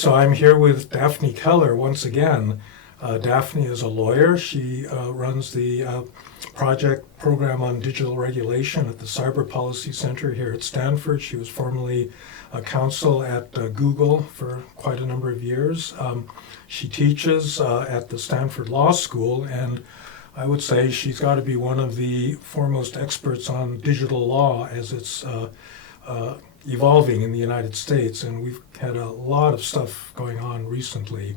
So I'm here with Daphne Keller once again. Daphne is a lawyer. She runs the project program on digital regulation at the Cyber Policy Center here at Stanford. She was formerly a counsel at Google for quite a number of years. She teaches at the Stanford Law School, and I would say she's got to be one of the foremost experts on digital law as it's evolving in the United States, and we've had a lot of stuff going on recently.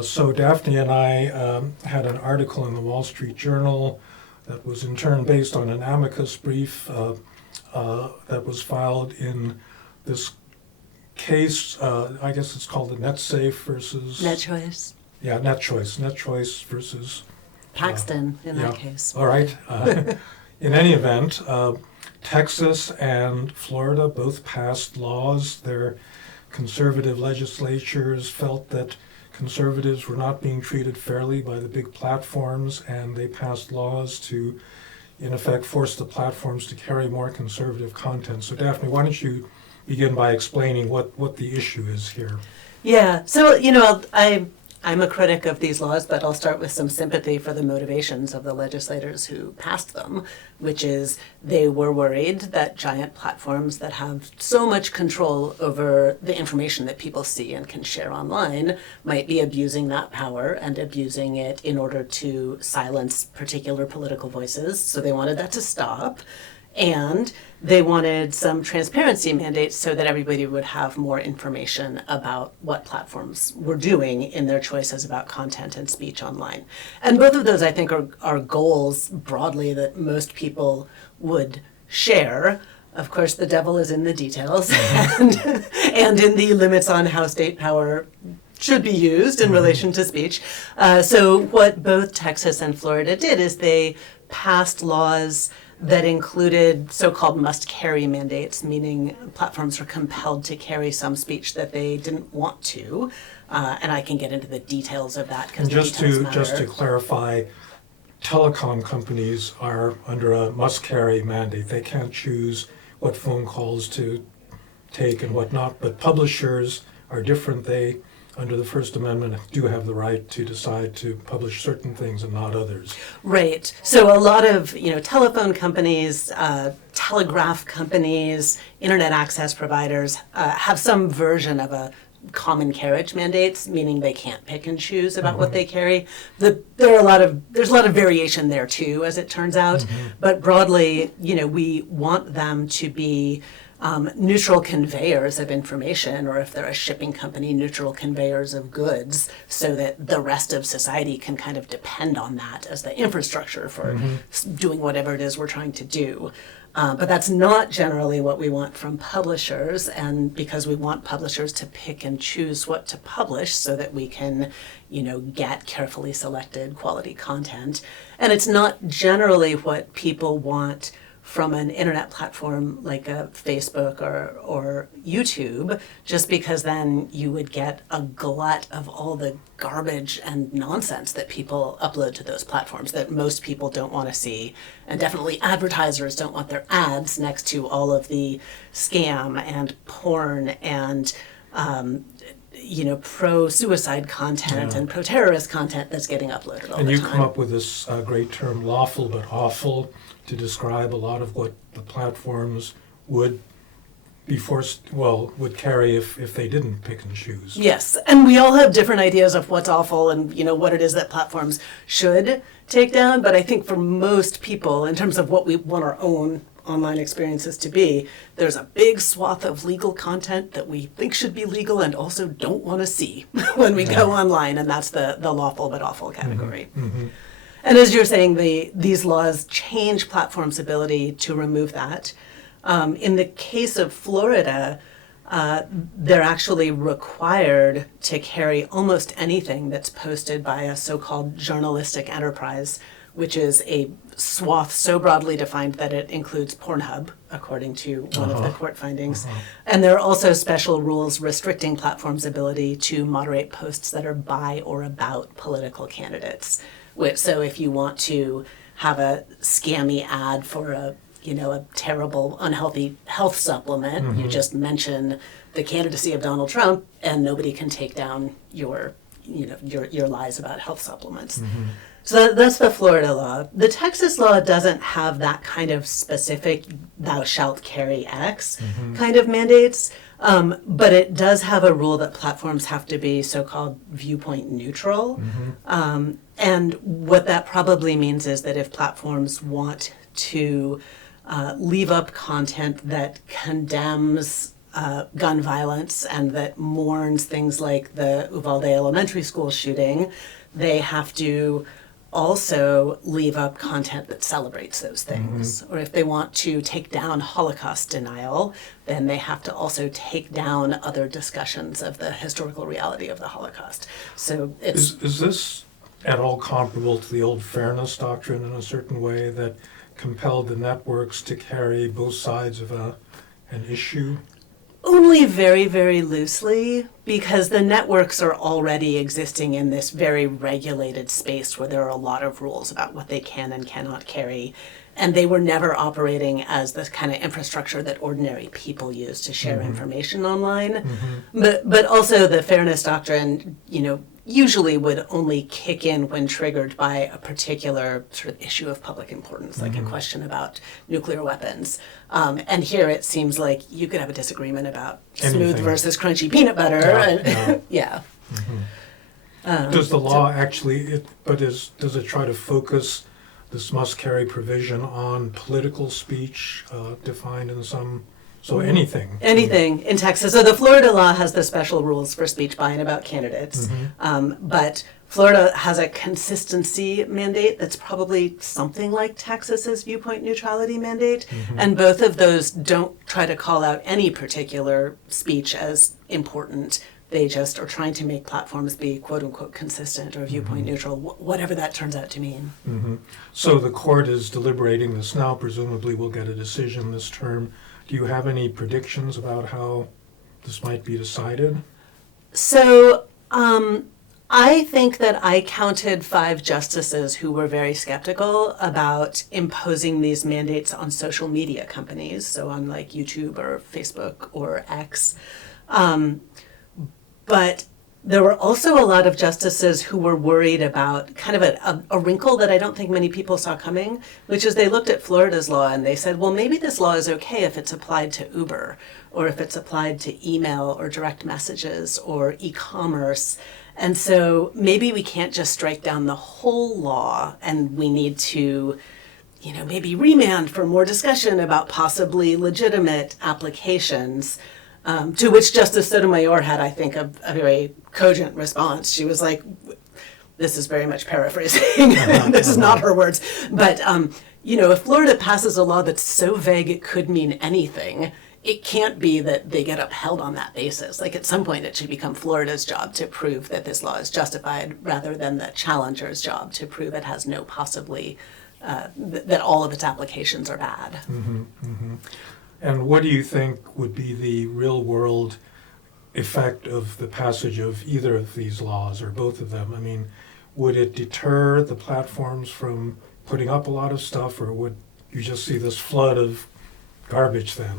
So Daphne and I had an article in the Wall Street Journal that was in turn based on an Amicus Brief that was filed in this case. I guess it's called the NetSafe versus... Netchoice. Yeah, Netchoice versus... Paxton in that case. All right. In any event, Texas and Florida both passed laws. Their conservative legislatures felt that conservatives were not being treated fairly by the big platforms, and they passed laws to, in effect, force the platforms to carry more conservative content. So Daphne, why don't you begin by explaining what the issue is here? Yeah, so, I'm a critic of these laws, but I'll start with some sympathy for the motivations of the legislators who passed them, which is they were worried that giant platforms that have so much control over the information that people see and can share online might be abusing that power and abusing it in order to silence particular political voices. So they wanted that to stop. And they wanted some transparency mandates so that everybody would have more information about what platforms were doing in their choices about content and speech online. And both of those, I think, are goals broadly that most people would share. Of course, the devil is in the details and in the limits on how state power should be used in relation to speech. So what both Texas and Florida did is they passed laws that included so-called must-carry mandates, meaning platforms were compelled to carry some speech that they didn't want to, and I can get into the details of that because just to clarify, telecom companies are under a must-carry mandate. They can't choose what phone calls to take and what not, but publishers are different. They, under the First Amendment, do have the right to decide to publish certain things and not others. Right. So a lot of, telephone companies, telegraph companies, internet access providers have some version of a common carriage mandates, meaning they can't pick and choose about what they carry. There's a lot of variation there too, as it turns out. But broadly, we want them to be neutral conveyors of information, or if they're a shipping company, neutral conveyors of goods, so that the rest of society can kind of depend on that as the infrastructure for doing whatever it is we're trying to do. But that's not generally what we want from publishers, and because we want publishers to pick and choose what to publish so that we can, get carefully selected quality content. And it's not generally what people want from an internet platform like a Facebook or YouTube, just because then you would get a glut of all the garbage and nonsense that people upload to those platforms that most people don't want to see. And definitely advertisers don't want their ads next to all of the scam and porn and pro-suicide content and pro-terrorist content that's getting uploaded all the time. And you come up with this great term, lawful but awful, to describe a lot of what the platforms would be would carry if they didn't pick and choose. Yes, and we all have different ideas of what's awful and what it is that platforms should take down, but I think for most people, in terms of what we want our own online experiences to be, there's a big swath of legal content that we think should be legal and also don't want to see when we go online, and that's the lawful but awful category. And as you're saying, these laws change platforms' ability to remove that. In the case of Florida, they're actually required to carry almost anything that's posted by a so-called journalistic enterprise, which is a swath so broadly defined that it includes Pornhub, according to one of the court findings. And there are also special rules restricting platforms' ability to moderate posts that are by or about political candidates. So if you want to have a scammy ad for a terrible, unhealthy health supplement, you just mention the candidacy of Donald Trump, and nobody can take down your lies about health supplements. So that's the Florida law. The Texas law doesn't have that kind of specific "thou shalt carry X" kind of mandates, but it does have a rule that platforms have to be so-called viewpoint neutral. And what that probably means is that if platforms want to leave up content that condemns gun violence and that mourns things like the Uvalde Elementary School shooting, they have to also leave up content that celebrates those things. Or if they want to take down Holocaust denial, then they have to also take down other discussions of the historical reality of the Holocaust. So it's... Is this at all comparable to the old fairness doctrine in a certain way that compelled the networks to carry both sides of an issue? Only very, very loosely, because the networks are already existing in this very regulated space where there are a lot of rules about what they can and cannot carry. And they were never operating as the kind of infrastructure that ordinary people use to share information online. But also the fairness doctrine, usually would only kick in when triggered by a particular sort of issue of public importance, like a question about nuclear weapons. And here it seems like you could have a disagreement about smooth versus crunchy peanut butter. Does the law actually, does it try to focus this must carry provision on political speech defined in some... So anything. Anything in Texas. So the Florida law has the special rules for speech by and about candidates. But Florida has a consistency mandate that's probably something like Texas's viewpoint neutrality mandate. And both of those don't try to call out any particular speech as important. They just are trying to make platforms be quote unquote consistent or viewpoint neutral, whatever that turns out to mean. So the court is deliberating this now. Presumably we'll get a decision this term. Do you have any predictions about how this might be decided? So I think that I counted 5 justices who were very skeptical about imposing these mandates on social media companies, so on like YouTube or Facebook or X. But there were also a lot of justices who were worried about kind of a wrinkle that I don't think many people saw coming, which is they looked at Florida's law and they said, well, maybe this law is okay if it's applied to Uber, or if it's applied to email or direct messages or e-commerce. And so maybe we can't just strike down the whole law, and we need to, maybe remand for more discussion about possibly legitimate applications. To which Justice Sotomayor had, I think, a very cogent response. She was like, this is very much paraphrasing. This is not her words. But, if Florida passes a law that's so vague it could mean anything, it can't be that they get upheld on that basis. Like at some point it should become Florida's job to prove that this law is justified rather than the challenger's job to prove it has no possibly, that all of its applications are bad. And what do you think would be the real-world effect of the passage of either of these laws or both of them? I mean, would it deter the platforms from putting up a lot of stuff, or would you just see this flood of garbage then?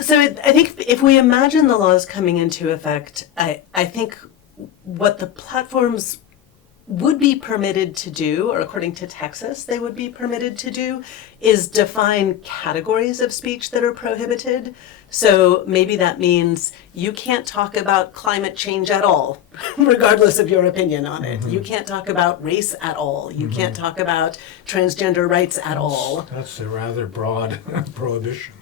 So I think if we imagine the laws coming into effect, I think what the platforms would be permitted to do, or according to Texas, they would be permitted to do, is define categories of speech that are prohibited. So maybe that means you can't talk about climate change at all, regardless of your opinion on it. You can't talk about race at all. You can't talk about transgender rights at all. That's a rather broad prohibition.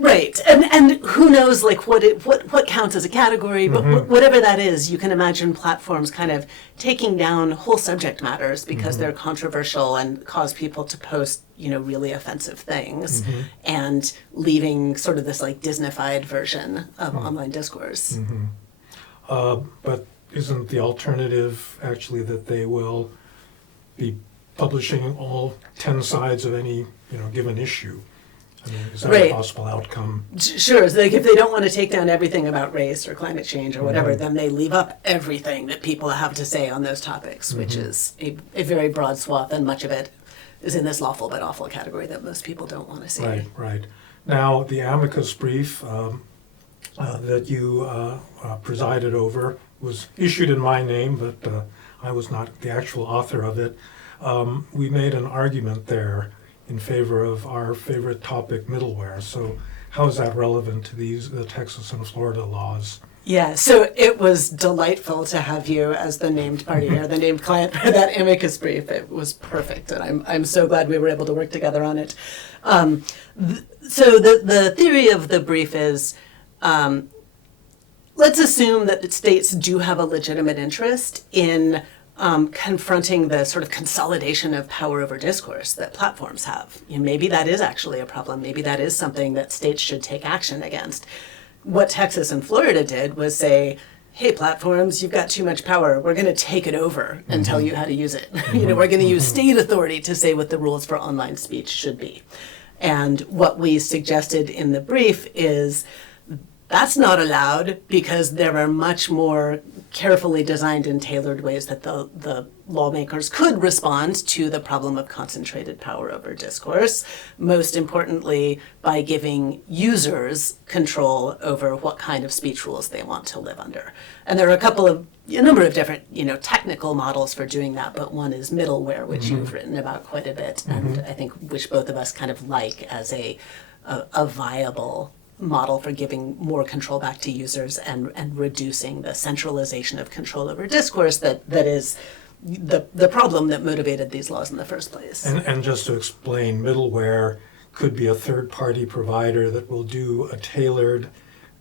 Right, and who knows like what counts as a category, but whatever that is, you can imagine platforms kind of taking down whole subject matters because they're controversial and cause people to post really offensive things, and leaving sort of this like Disneyfied version of online discourse. But isn't the alternative actually that they will be publishing all 10 sides of any given issue? I mean, is that a possible outcome? Sure. So like if they don't want to take down everything about race or climate change or whatever, then they leave up everything that people have to say on those topics, which is a very broad swath, and much of it is in this lawful but awful category that most people don't want to see. Right. Now, the Amicus Brief that you presided over was issued in my name, but I was not the actual author of it. We made an argument there in favor of our favorite topic, middleware. So how is that relevant to the Texas and Florida laws? Yeah, so it was delightful to have you as the named party or the named client for that amicus brief. It was perfect, and I'm so glad we were able to work together on it. So the theory of the brief is, let's assume that the states do have a legitimate interest in confronting the sort of consolidation of power over discourse that platforms have. Maybe that is actually a problem. Maybe that is something that states should take action against. What Texas and Florida did was say, hey, platforms, you've got too much power. We're going to take it over and tell you how to use it. We're going to use state authority to say what the rules for online speech should be. And what we suggested in the brief is that's not allowed because there are much more carefully designed and tailored ways that the lawmakers could respond to the problem of concentrated power over discourse, most importantly by giving users control over what kind of speech rules they want to live under. And there are a number of different technical models for doing that, but one is middleware, which you've written about quite a bit, and I think which both of us kind of like as a viable model for giving more control back to users and reducing the centralization of control over discourse that is the problem that motivated these laws in the first place. And just to explain, middleware could be a third-party provider that will do a tailored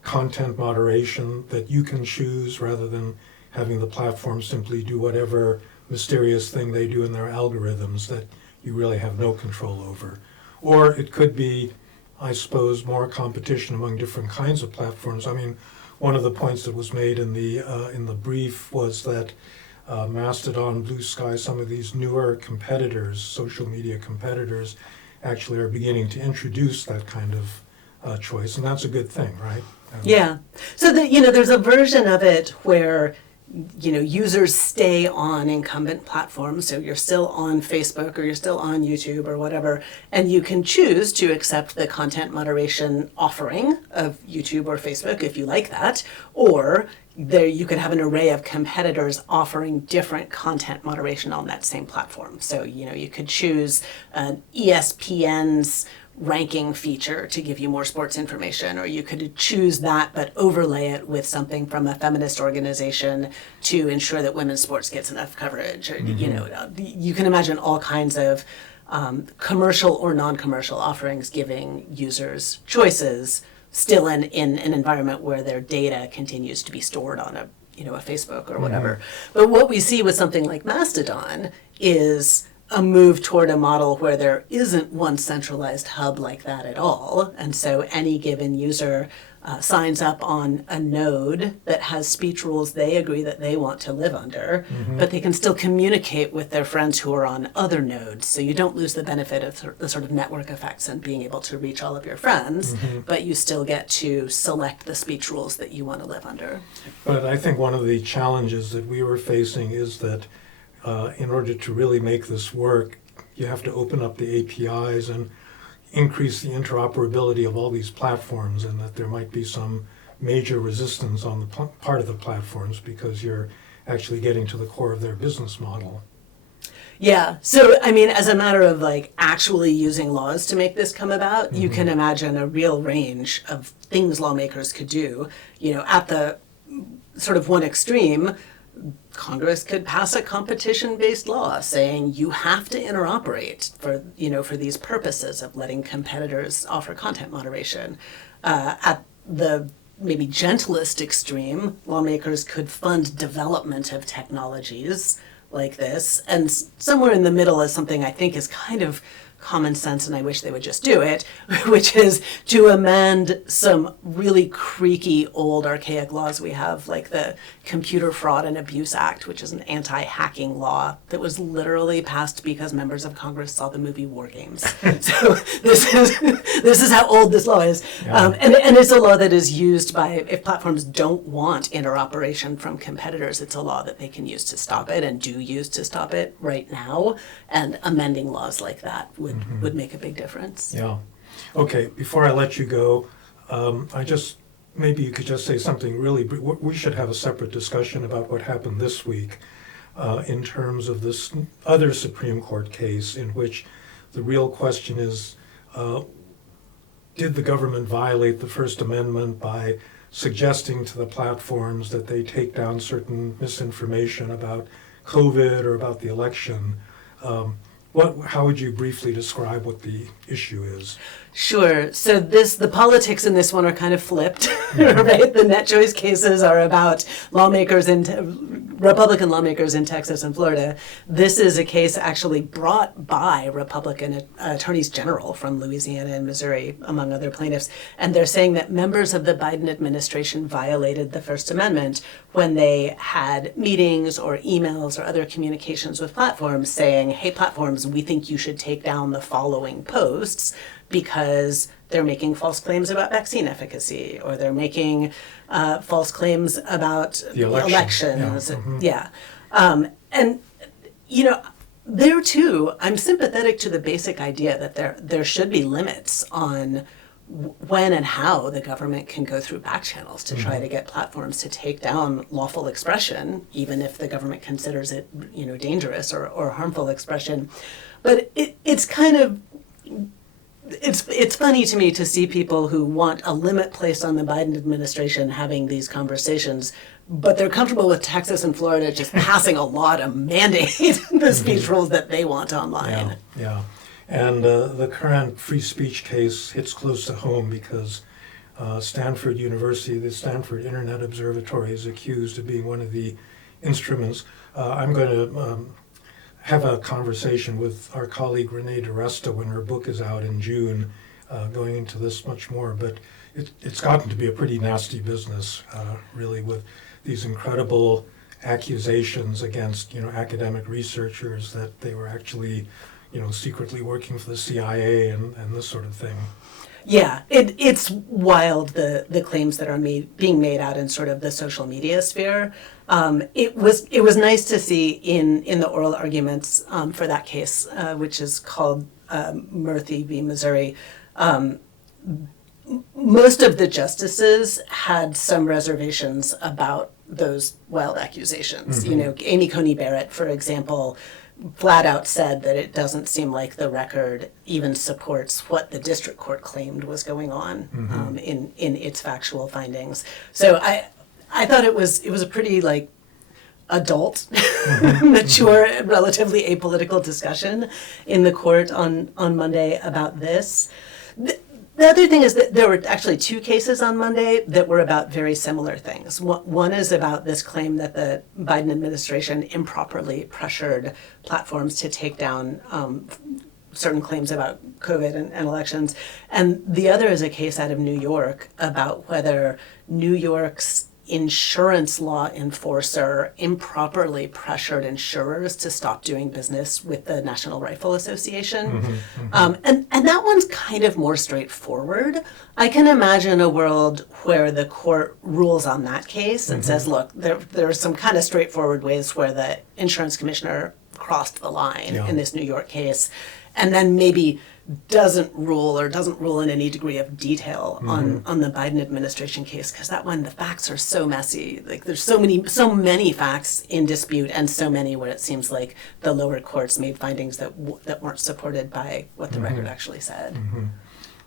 content moderation that you can choose rather than having the platform simply do whatever mysterious thing they do in their algorithms that you really have no control over. Or it could be, I suppose, more competition among different kinds of platforms. I mean, one of the points that was made in the brief was that Mastodon, Blue Sky, some of these newer competitors, social media competitors, actually are beginning to introduce that kind of choice, and that's a good thing, right? Yeah. So there's a version of it where users stay on incumbent platforms, so you're still on Facebook or you're still on YouTube or whatever, and you can choose to accept the content moderation offering of YouTube or Facebook if you like that, or you could have an array of competitors offering different content moderation on that same platform. So you could choose ESPN's ranking feature to give you more sports information, or you could choose that but overlay it with something from a feminist organization to ensure that women's sports gets enough coverage. Or, you can imagine all kinds of commercial or non-commercial offerings giving users choices still in an environment where their data continues to be stored on a Facebook or whatever. But what we see with something like Mastodon is a move toward a model where there isn't one centralized hub like that at all. And so any given user signs up on a node that has speech rules they agree that they want to live under, but they can still communicate with their friends who are on other nodes. So you don't lose the benefit of the sort of network effects and being able to reach all of your friends, but you still get to select the speech rules that you want to live under. But I think one of the challenges that we were facing is that in order to really make this work, you have to open up the APIs and increase the interoperability of all these platforms, and that there might be some major resistance on the part of the platforms because you're actually getting to the core of their business model. Yeah, so I mean, as a matter of actually using laws to make this come about, you can imagine a real range of things lawmakers could do. At the sort of one extreme, Congress could pass a competition-based law saying you have to interoperate for these purposes of letting competitors offer content moderation. At the maybe gentlest extreme, lawmakers could fund development of technologies like this, and somewhere in the middle is something I think is kind of common sense, and I wish they would just do it, which is to amend some really creaky old archaic laws we have, like the Computer Fraud and Abuse Act, which is an anti-hacking law that was literally passed because members of Congress saw the movie War Games. So this is how old this law is. Yeah. And it's a law that is used by, if platforms don't want interoperation from competitors, it's a law that they can use to stop it and do use to stop it right now. And amending laws like that would make a big difference. Yeah. Okay, before I let you go, I just maybe you could just say something really, we should have a separate discussion about what happened this week in terms of this other Supreme Court case in which the real question is, did the government violate the First Amendment by suggesting to the platforms that they take down certain misinformation about COVID or about the election? How would you briefly describe what the issue is? Sure. So the politics in this one are kind of flipped, right? The Netchoice cases are about Republican lawmakers in Texas and Florida. This is a case actually brought by Republican attorneys general from Louisiana and Missouri, among other plaintiffs. And they're saying that members of the Biden administration violated the First Amendment when they had meetings or emails or other communications with platforms saying, hey, platforms, we think you should take down the following posts because they're making false claims about vaccine efficacy, or they're making false claims about the elections. Yeah. And, there too, I'm sympathetic to the basic idea that there should be limits on when and how the government can go through back channels to try to get platforms to take down lawful expression, even if the government considers it, dangerous or harmful expression. But it's kind of... It's funny to me to see people who want a limit placed on the Biden administration having these conversations, but they're comfortable with Texas and Florida just passing a law to mandate the speech rules that they want online. Yeah. And the current free speech case hits close to home because Stanford University, the Stanford Internet Observatory, is accused of being one of the instruments. I'm going to have a conversation with our colleague Renee DiResta when her book is out in June, going into this much more. But it's gotten to be a pretty nasty business, really, with these incredible accusations against academic researchers that they were actually secretly working for the CIA and this sort of thing. Yeah, it's wild, the claims that are being made out in sort of the social media sphere. It was nice to see in the oral arguments for that case, which is called Murphy v. Missouri. Most of the justices had some reservations about those wild accusations. Amy Coney Barrett, for example, flat out said that it doesn't seem like the record even supports what the district court claimed was going on in its factual findings. So I thought it was a pretty adult, mature, relatively apolitical discussion in the court on Monday about this. The other thing is that there were actually two cases on Monday that were about very similar things. One is about this claim that the Biden administration improperly pressured platforms to take down certain claims about COVID and elections. And the other is a case out of New York about whether New York's insurance law enforcer improperly pressured insurers to stop doing business with the National Rifle Association. And that one's kind of more straightforward. I can imagine a world where the court rules on that case and says, look, there are some kind of straightforward ways where the insurance commissioner crossed the line in this New York case, and then maybe doesn't rule in any degree of detail on the Biden administration case, because that one, the facts are so messy. There's so many facts in dispute, and so many where it seems like the lower courts made findings that weren't supported by what the record actually said.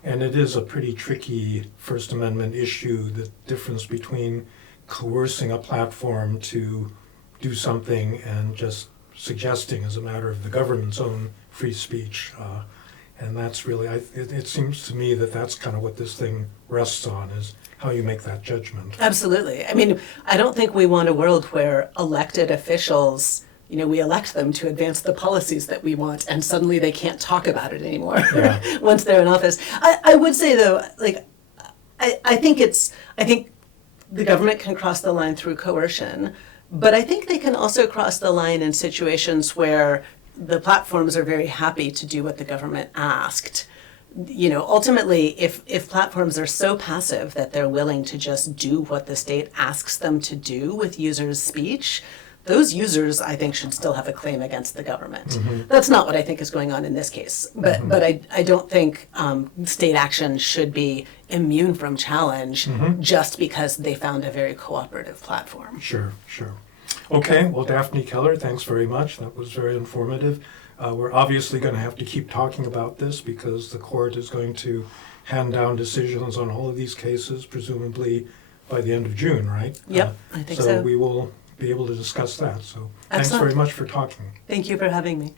And it is a pretty tricky First Amendment issue, the difference between coercing a platform to do something and just suggesting as a matter of the government's own free speech. And that's really, it seems to me that that's kind of what this thing rests on, is how you make that judgment. Absolutely. I mean, I don't think we want a world where elected officials, we elect them to advance the policies that we want, and suddenly they can't talk about it anymore once they're in office. I would say, though, I think the government can cross the line through coercion, but I think they can also cross the line in situations where the platforms are very happy to do what the government asked. Ultimately, if platforms are so passive that they're willing to just do what the state asks them to do with users' speech, those users, I think, should still have a claim against the government. That's not what I think is going on in this case. But I don't think state action should be immune from challenge just because they found a very cooperative platform. Sure, sure. Okay, well, Daphne Keller, thanks very much. That was very informative. We're obviously going to have to keep talking about this because the court is going to hand down decisions on all of these cases, presumably by the end of June, right? Yep, I think so. So we will be able to discuss that. So thanks Excellent. very much for talking. Thank you for having me.